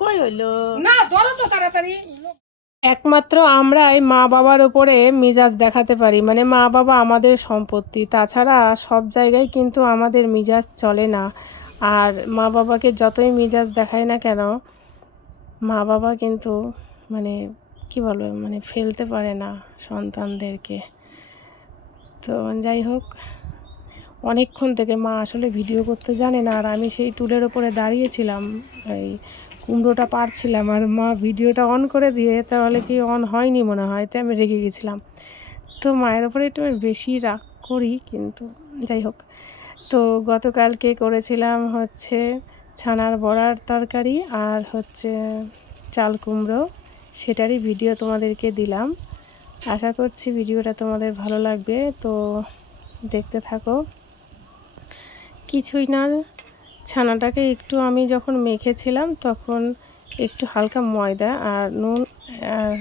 কই হইলো না ধরো তো তাড়াতাড়ি। একমাত্র আমরাই মা বাবার ওপরে মেজাজ দেখাতে পারি, মানে মা বাবা আমাদের সম্পত্তি, তাছাড়া সব জায়গায় কিন্তু আমাদের মেজাজ চলে না। আর মা বাবাকে যতই মেজাজ দেখায় না কেন, মা বাবা কিন্তু মানে কি বলবো, মানে ফেলতে পারে না সন্তানদেরকে। তো যাই হোক, অনেকক্ষণ থেকে মা আসলে ভিডিও করতে জানে না, আর আমি সেই টুলের ওপরে দাঁড়িয়েছিলাম, এই কুমড়োটা পারছিলাম, আর মা ভিডিওটা অন করে দিয়ে, তাহলে কি অন হয়নি মনে হয়, তাই আমি রেগে গেছিলাম। তো মায়ের ওপরে একটু বেশি রাগ করি, কিন্তু যাই হোক। তো গতকালকে করেছিলাম হচ্ছে ছানার বড়ার তরকারি আর হচ্ছে চাল কুমড়ো, সেটারই ভিডিও তোমাদেরকে দিলাম। আশা করছি ভিডিওটা তোমাদের ভালো লাগবে, তো দেখতে থাকো। কিছুই না, ছানাটাকে একটু আমি যখন মেখেছিলাম তখন একটু হালকা ময়দা আর নুন আর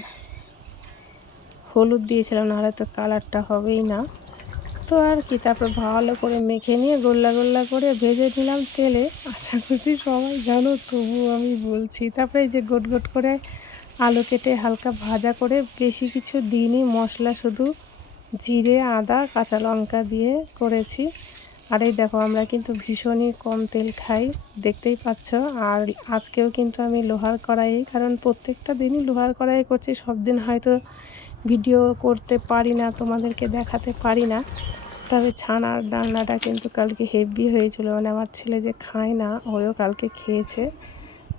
হলুদ দিয়েছিলাম, নাহলে তো কালারটা হবেই না। তো আর কি, তারপর ভালো করে মেখে নিয়ে গোল্লা গোল্লা করে ভেজে নিলাম তেলে। আশা করছি সবাই জানো, তবুও আমি বলছি। তারপরে এই যে গোট গোট করে আলু কেটে হালকা ভাজা করে, বেশি কিছু দিইনি, মশলা শুধু জিরে আদা কাঁচা লঙ্কা দিয়ে করেছি। আর এই দেখো, আমরা কিন্তু ভীষণই কম তেল খাই, দেখতেই পাচ্ছ। আর আজকেও কিন্তু আমি লোহার কড়াই, কারণ প্রত্যেকটা দিনই লোহার কড়াই করছি, সব দিন হয়তো ভিডিও করতে পারি না, তোমাদেরকে দেখাতে পারি না। তবে ছানার রান্নাটা কিন্তু কালকে হেভি হয়েছিল, মানে আমার ছেলে যে খায় না, ওও কালকে খেয়েছে।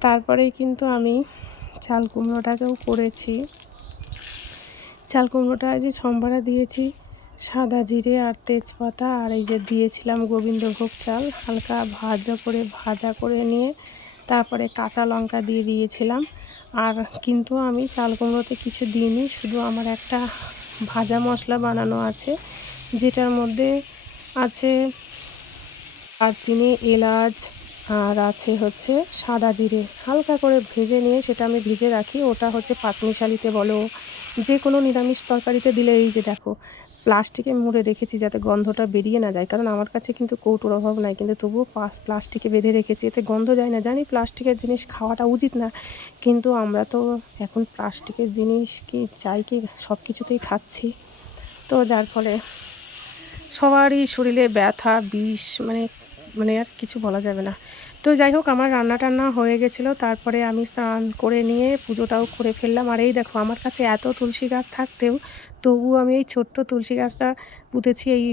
তারপরেই কিন্তু আমি চাল কুমড়োটাকেও করেছি। চাল কুমড়োটা যে সম্বারে দিয়েছি সাদা জিরে আর তেজপাতা, আর এই যে দিয়েছিলাম গোবিন্দভোগ চাল, হালকা ভাজা করে নিয়ে তারপরে কাঁচা লঙ্কা দিয়ে দিয়েছিলাম। আর কিন্তু আমি চাল কুমড়োতে কিছু দিইনি, শুধু আমার একটা ভাজা মশলা বানানো আছে, যেটার মধ্যে আছে দারচিনি, এলাচ, আর আছে হচ্ছে সাদা জিরে, হালকা করে ভেজে নিয়ে সেটা আমি ভিজে রাখি। ওটা হচ্ছে পাঁচমিশালিতে বলো, যে কোনো নিরামিষ তরকারিতে দিলে, এই যে দেখো প্লাস্টিকে মুড়ে রেখেছি যাতে গন্ধটা বেরিয়ে না যায়, কারণ আমার কাছে কিন্তু কৌটোর অভাব নাই, কিন্তু তবুও প্লাস্টিকে বেঁধে রেখেছি, এতে গন্ধ যায় না। জানি প্লাস্টিকের জিনিস খাওয়াটা উচিত না, কিন্তু আমরা তো এখন প্লাস্টিকের জিনিস কি চাই কি, সব কিছুতেই খাচ্ছি। তো যার ফলে সবারই শরীরে ব্যথা বিষ, মানে মানে আর কিছু বলা যাবে না। তো যাই হোক, আমার রান্না টান্না হয়ে গেছিলো, তারপরে আমি স্নান করে নিয়ে পুজোটাও করে ফেললাম। আর এই দেখো, আমার কাছে এত তুলসী গাছ থাকতেও তবুও আমি এই ছোট্ট তুলসী গাছটা পুঁতেছি এই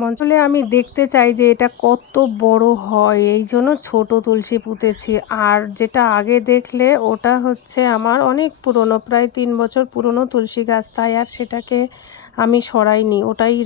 মঞ্চলে। আমি দেখতে চাই যে এটা কত বড় হয়, এই জন্য ছোট তুলসী পুঁতেছি। আর যেটা আগে দেখলে ওটা হচ্ছে আমার অনেক পুরনো, প্রায় 3 বছর পুরনো তুলসী গাছ, তাই আর সেটাকে আমি সরাইনি, ওটাই